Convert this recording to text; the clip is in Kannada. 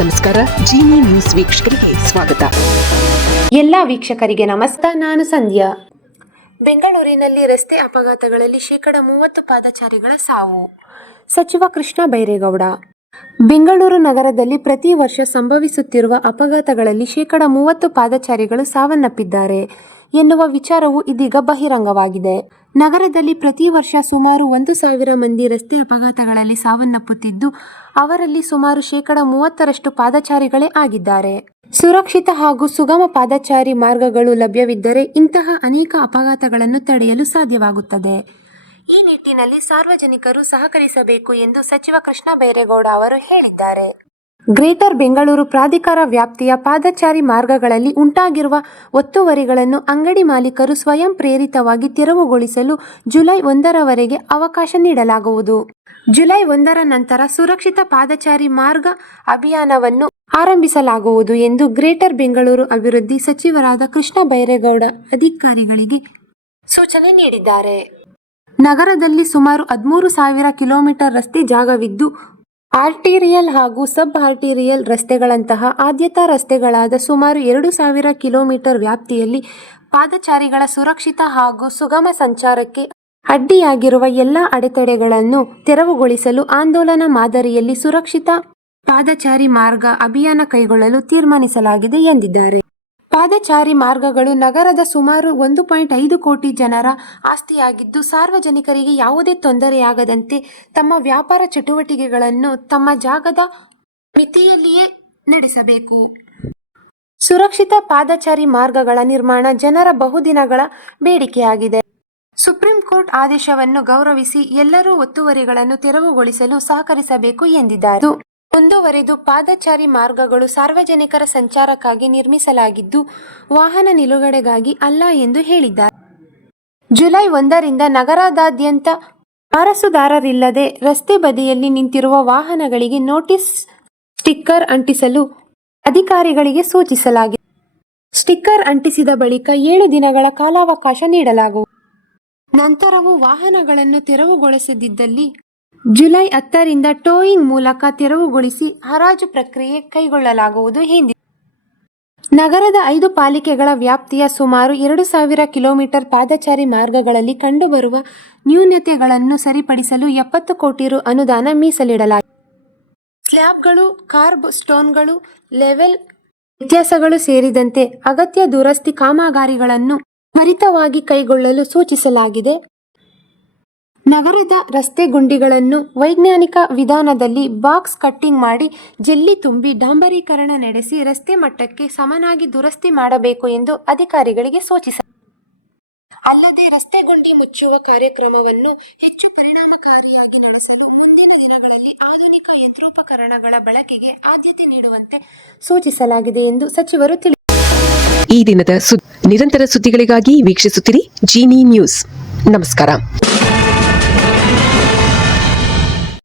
ನಮಸ್ಕಾರ. ಜೀನಿ ನ್ಯೂಸ್ ವೀಕ್ಷಕರಿಗೆ ಸ್ವಾಗತ. ಎಲ್ಲ ವೀಕ್ಷಕರಿಗೆ ನಮಸ್ಕಾರ. ನಾನು ಸಂಧ್ಯಾ. ಬೆಂಗಳೂರಿನಲ್ಲಿ ರಸ್ತೆ ಅಪಘಾತಗಳಲ್ಲಿ 30% ಪಾದಚಾರಿಗಳ ಸಾವು. ಸಚಿವ ಕೃಷ್ಣ ಬೈರೇಗೌಡ. ಬೆಂಗಳೂರು ನಗರದಲ್ಲಿ ಪ್ರತಿ ವರ್ಷ ಸಂಭವಿಸುತ್ತಿರುವ ಅಪಘಾತಗಳಲ್ಲಿ 30% ಪಾದಚಾರಿಗಳು ಸಾವನ್ನಪ್ಪಿದ್ದಾರೆ ಎನ್ನುವ ವಿಚಾರವು ಇದೀಗ ಬಹಿರಂಗವಾಗಿದೆ. ನಗರದಲ್ಲಿ ಪ್ರತಿ ವರ್ಷ ಸುಮಾರು 1,000 ಮಂದಿ ರಸ್ತೆ ಅಪಘಾತಗಳಲ್ಲಿ ಸಾವನ್ನಪ್ಪುತ್ತಿದ್ದು, ಅವರಲ್ಲಿ ಸುಮಾರು 30% ಪಾದಚಾರಿಗಳೇ ಆಗಿದ್ದಾರೆ. ಸುರಕ್ಷಿತ ಹಾಗೂ ಸುಗಮ ಪಾದಚಾರಿ ಮಾರ್ಗಗಳು ಲಭ್ಯವಿದ್ದರೆ ಇಂತಹ ಅನೇಕ ಅಪಘಾತಗಳನ್ನು ತಡೆಯಲು ಸಾಧ್ಯವಾಗುತ್ತದೆ. ಈ ನಿಟ್ಟಿನಲ್ಲಿ ಸಾರ್ವಜನಿಕರು ಸಹಕರಿಸಬೇಕು ಎಂದು ಸಚಿವ ಕೃಷ್ಣ ಬೈರೇಗೌಡ ಅವರು ಹೇಳಿದ್ದಾರೆ. ಗ್ರೇಟರ್ ಬೆಂಗಳೂರು ಪ್ರಾಧಿಕಾರ ವ್ಯಾಪ್ತಿಯ ಪಾದಚಾರಿ ಮಾರ್ಗಗಳಲ್ಲಿ ಉಂಟಾಗಿರುವ ಒತ್ತುವರಿಗಳನ್ನು ಅಂಗಡಿ ಮಾಲೀಕರು ಸ್ವಯಂ ಪ್ರೇರಿತವಾಗಿ ತೆರವುಗೊಳಿಸಲು ಜುಲೈ 1ರವರೆಗೆ ಅವಕಾಶ ನೀಡಲಾಗುವುದು. ಜುಲೈ 1ರ ನಂತರ ಸುರಕ್ಷಿತ ಪಾದಚಾರಿ ಮಾರ್ಗ ಅಭಿಯಾನವನ್ನು ಆರಂಭಿಸಲಾಗುವುದು ಎಂದು ಗ್ರೇಟರ್ ಬೆಂಗಳೂರು ಅಭಿವೃದ್ಧಿ ಸಚಿವರಾದ ಕೃಷ್ಣ ಬೈರೇಗೌಡ ಅಧಿಕಾರಿಗಳಿಗೆ ಸೂಚನೆ ನೀಡಿದ್ದಾರೆ. ನಗರದಲ್ಲಿ ಸುಮಾರು 13,000 ಕಿಲೋಮೀಟರ್ ರಸ್ತೆ ಜಾಗವಿದ್ದು, ಆರ್ಟೀರಿಯಲ್ ಹಾಗೂ ಸಬ್ ಆರ್ಟೀರಿಯಲ್ ರಸ್ತೆಗಳಂತಹ ಆದ್ಯತಾ ರಸ್ತೆಗಳಾದ ಸುಮಾರು 2,000 ಕಿಲೋಮೀಟರ್ ವ್ಯಾಪ್ತಿಯಲ್ಲಿ ಪಾದಚಾರಿಗಳ ಸುರಕ್ಷಿತ ಹಾಗೂ ಸುಗಮ ಸಂಚಾರಕ್ಕೆ ಅಡ್ಡಿಯಾಗಿರುವ ಎಲ್ಲ ಅಡೆತಡೆಗಳನ್ನು ತೆರವುಗೊಳಿಸಲು ಆಂದೋಲನ ಮಾದರಿಯಲ್ಲಿ ಸುರಕ್ಷಿತ ಪಾದಚಾರಿ ಮಾರ್ಗ ಅಭಿಯಾನ ಕೈಗೊಳ್ಳಲು ತೀರ್ಮಾನಿಸಲಾಗಿದೆ ಎಂದಿದ್ದಾರೆ. ಪಾದಚಾರಿ ಮಾರ್ಗಗಳು ನಗರದ ಸುಮಾರು 1.5 ಕೋಟಿ ಜನರ ಆಸ್ತಿಯಾಗಿದ್ದು, ಸಾರ್ವಜನಿಕರಿಗೆ ಯಾವುದೇ ತೊಂದರೆಯಾಗದಂತೆ ತಮ್ಮ ವ್ಯಾಪಾರ ಚಟುವಟಿಕೆಗಳನ್ನು ತಮ್ಮ ಜಾಗದ ಮಿತಿಯಲ್ಲಿಯೇ ನಡೆಸಬೇಕು. ಸುರಕ್ಷಿತ ಪಾದಚಾರಿ ಮಾರ್ಗಗಳ ನಿರ್ಮಾಣ ಜನರ ಬಹುದಿನಗಳ ಬೇಡಿಕೆಯಾಗಿದೆ. ಸುಪ್ರೀಂ ಕೋರ್ಟ್ ಆದೇಶವನ್ನು ಗೌರವಿಸಿ ಎಲ್ಲರೂ ಒತ್ತುವರಿಗಳನ್ನು ತೆರವುಗೊಳಿಸಲು ಸಹಕರಿಸಬೇಕು ಎಂದಿದ್ದಾರೆ. ಮುಂದುವರೆದು, ಪಾದಚಾರಿ ಮಾರ್ಗಗಳು ಸಾರ್ವಜನಿಕರ ಸಂಚಾರಕ್ಕಾಗಿ ನಿರ್ಮಿಸಲಾಗಿದ್ದು, ವಾಹನ ನಿಲುಗಡೆಗಾಗಿ ಅಲ್ಲ ಎಂದು ಹೇಳಿದ್ದಾರೆ. ಜುಲೈ 1ರಿಂದ ನಗರದಾದ್ಯಂತ ವಾರಸುದಾರರಿಲ್ಲದೆ ರಸ್ತೆ ಬದಿಯಲ್ಲಿ ನಿಂತಿರುವ ವಾಹನಗಳಿಗೆ ನೋಟಿಸ್ ಸ್ಟಿಕ್ಕರ್ ಅಂಟಿಸಲು ಅಧಿಕಾರಿಗಳಿಗೆ ಸೂಚಿಸಲಾಗಿದೆ. ಸ್ಟಿಕ್ಕರ್ ಅಂಟಿಸಿದ ಬಳಿಕ 7 ದಿನಗಳ ಕಾಲಾವಕಾಶ ನೀಡಲಾಗುವುದು. ನಂತರವೂ ವಾಹನಗಳನ್ನು ತೆರವುಗೊಳಿಸದಿದ್ದಲ್ಲಿ ಜುಲೈ 10ರಿಂದ ಟೋಯಿಂಗ್ ಮೂಲಕ ತೆರವುಗೊಳಿಸಿ ಹರಾಜು ಪ್ರಕ್ರಿಯೆ ಕೈಗೊಳ್ಳಲಾಗುವುದು ಎಂದಿದೆ. ನಗರದ 5 ಪಾಲಿಕೆಗಳ ವ್ಯಾಪ್ತಿಯ ಸುಮಾರು 2,000 ಕಿಲೋಮೀಟರ್ ಪಾದಚಾರಿ ಮಾರ್ಗಗಳಲ್ಲಿ ಕಂಡುಬರುವ ನ್ಯೂನತೆಗಳನ್ನು ಸರಿಪಡಿಸಲು 70 ಕೋಟಿ ರು ಅನುದಾನ ಮೀಸಲಿಡಲಾಗಿದೆ. ಸ್ಲ್ಯಾಬ್ಗಳು, ಕಾರ್ಬ್ ಸ್ಟೋನ್ಗಳು, ಲೆವೆಲ್ ವ್ಯತ್ಯಾಸಗಳು ಸೇರಿದಂತೆ ಅಗತ್ಯ ದುರಸ್ತಿ ಕಾಮಗಾರಿಗಳನ್ನು ತ್ವರಿತವಾಗಿ ಕೈಗೊಳ್ಳಲು ಸೂಚಿಸಲಾಗಿದೆ. ನಗರದ ರಸ್ತೆ ಗುಂಡಿಗಳನ್ನು ವೈಜ್ಞಾನಿಕ ವಿಧಾನದಲ್ಲಿ ಬಾಕ್ಸ್ ಕಟ್ಟಿಂಗ್ ಮಾಡಿ ಜಲ್ಲಿ ತುಂಬಿ ಡಾಂಬರೀಕರಣ ನಡೆಸಿ ರಸ್ತೆ ಮಟ್ಟಕ್ಕೆ ಸಮನಾಗಿ ದುರಸ್ತಿ ಮಾಡಬೇಕು ಎಂದು ಅಧಿಕಾರಿಗಳಿಗೆ ಸೂಚಿಸಲಾಗಿದೆ. ಅಲ್ಲದೆ ರಸ್ತೆ ಗುಂಡಿ ಮುಚ್ಚುವ ಕಾರ್ಯಕ್ರಮವನ್ನು ಹೆಚ್ಚು ಪರಿಣಾಮಕಾರಿಯಾಗಿ ನಡೆಸಲು ಮುಂದಿನ ದಿನಗಳಲ್ಲಿ ಆಧುನಿಕ ಯಂತ್ರೋಪಕರಣಗಳ ಬಳಕೆಗೆ ಆದ್ಯತೆ ನೀಡುವಂತೆ ಸೂಚಿಸಲಾಗಿದೆ ಎಂದು ಸಚಿವರು ತಿಳಿಸಿದರು. ಈ ದಿನದ ನಿರಂತರ ಸುದ್ದಿಗಳಿಗಾಗಿ ವೀಕ್ಷಿಸುತ್ತಿರಿ ಜೀನಿ ನ್ಯೂಸ್. ನಮಸ್ಕಾರ.